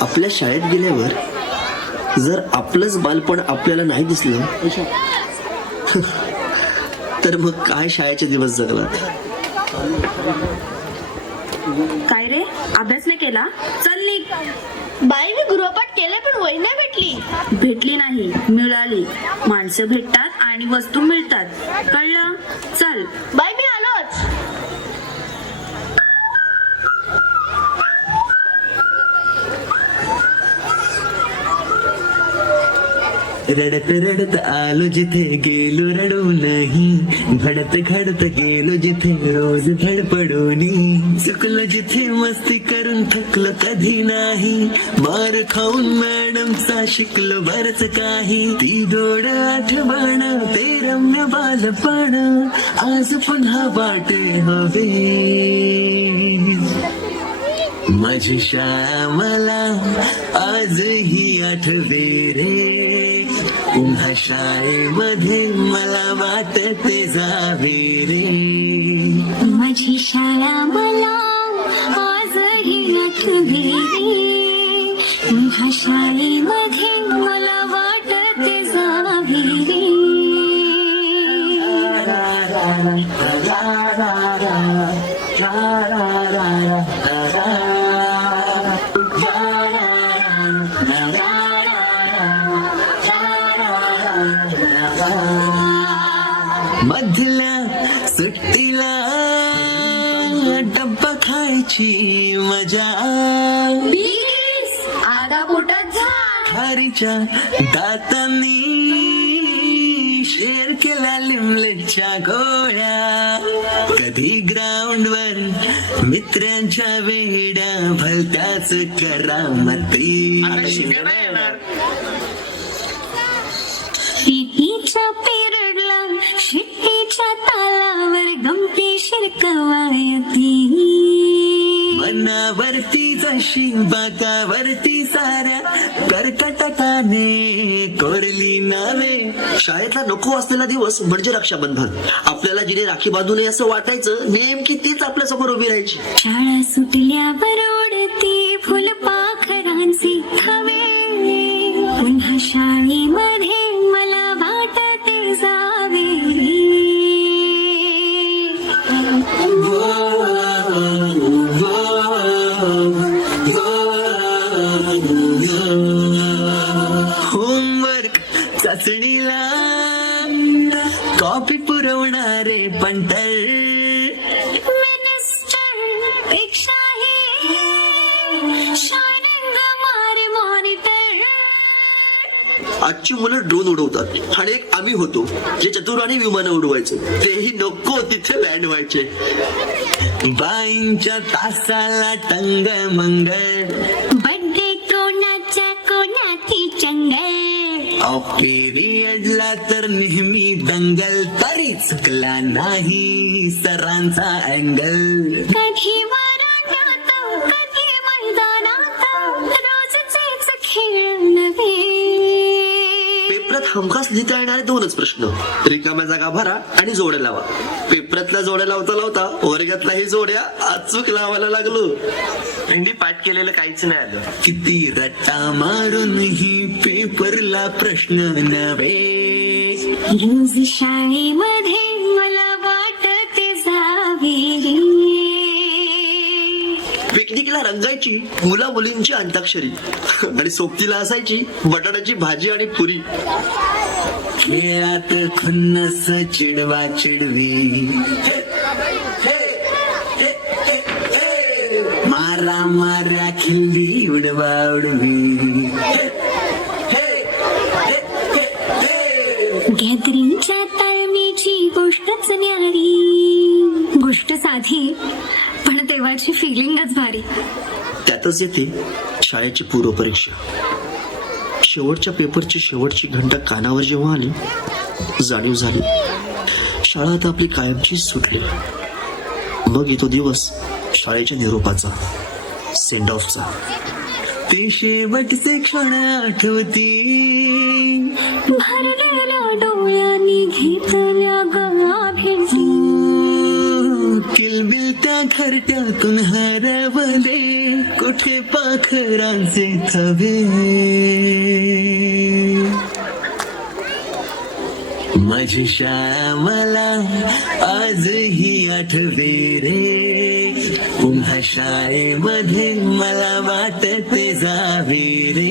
आपल्या शाळेत गेल्यावर जर आपलंच बालपण आपल्याला नाही दिसलं तर मग काय शाळेचे दिवस जगलात. काय रे, अभ्यास नाही केला? चल निघ. बाई मी गृहपाठ केलाय पण वही नाही भेटली. भेटली नाही, मिळाली. माणसं भेटतात आणि वस्तू मिळतात, कळलं? चल. बाई मी आलोच. रडत रडत आलो जिथे गेलो रडू नाही, भडत घडत गेलो जिथे रोज धडपडूनी, चुकलो जिथे मस्ती करून थकलो कधी नाही, मार खाऊन मॅडमचा शिकलो बरच काही, ती गोड आठवण ते रम्य बालपण आज पुन्हा वाटे हवे. माझी शाळा मला आजही आठवे रे, पुन्हा शाळेमध्ये मला वाटते जावे रे. माझी शाळा मला आजही आठवे रे, पुन्हा शाळेमध्ये मला वाटते जावे रे. मधल्या सुट्टीला डब्बा खायची मजा, आता पोटात झाड. खारीच्या दातांनी शेर केला लिमलेटच्या गोळ्या, कधी ग्राउंडवर मित्रांच्या वेड्या भलत्याच करामती. पिटीच्या पिरडला शिट्टीच्या तालावर गमती शिरकवायती, मनावरती जशी बाकावरती साऱ्या कर्कटकाने कोरली नावे. शाळेतला नको असलेला दिवस म्हणजे रक्षाबंधन. आपल्याला जिने राखी बांधू नये असं वाटायचं, नेमकी तीच आपल्या समोर उभी राहायची. शाळा सुटल्यावर ओढती फुलपाखरांची थवे, पुन्हा शाळेमध्ये मला वाटते जावे रे. होमवर्क चाचणीला कॉपी पुरवणारे पंटर, मिनिस्टर पेक्षाही शायनिंग मार मॉनिटर. आजची मुलं ड्रोन उडवतात आणि एक आम्ही होतो जे चतुराने विमानं उडवायचे, तेही नको तिथे लँड व्हायचे. बाईंच्या तासाला टंग मंगळ, बड्डे कोणाच्या कोणाची चंगळ, पिरियडला तर नेहमी दंगल, तरी चुकला नाही सरांचा अँगल. कधी वरांड्यात कधी मैदानात रोजचेच खेळ नव्हे. पेपरात हमखास लिहिता येणारे दोनच प्रश्न, रिकाम्या जागा भरा आणि जोड्या लावा. पेपरातल्या जोड्या लावता लावता वर्गातल्याही जोड्या अचूक लावायला लागलो. मेंढी पाठ केलेलं काहीच नाही आलं. किती रट्टा मारूनही पेपरला प्रश्न नव्हे. रोज शाळेमध्ये मला वाटते जावे रे. पिकनिकला रंगायची मुला मुलींची अंताक्षरी आणि सोबतीला असायची बटाट्याची भाजी आणि पुरी. खेळात खुन्नस चिडवा चिडवी, मारा माऱ्या खिल्ली उडवा उडवी. गॅदरिंगच्या ताळमेची गोष्टच न्यारी, गोष्ट साधी पण तेव्हाची फिलिंगच भारी. त्यातच येते शाळेची पूर्वपरीक्षा. शेवटच्या पेपरची शेवटची घंटा कानावर जेव्हा आली, जाणीव झाली शाळा आता आपली कायमचीच सुटली. मग येतो दिवस शाळेच्या निरोपाचा, सेंड ऑफचा. ते शेवटचे क्षण आठवती, भरलेल्या डोळ्यांनी घेतल्या गळा भेटी, किलबिल त्या घरट्यातून हरवले, कुठे पाखरांचे थवे. माझी शाळा मला आजही आठवे रे. पुन्हा शाळेमध्ये मला वाटते जावे रे.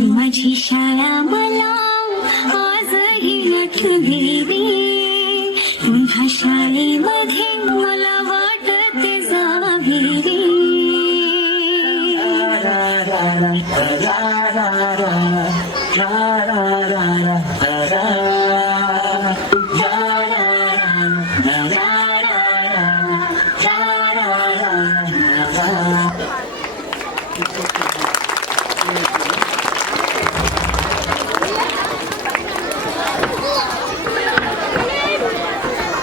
माझी शाळा मला आजही आठवे रे. पुन्हा शाळेमध्ये मला वाटते जावे रे. रा रा रा रा रा रा रा.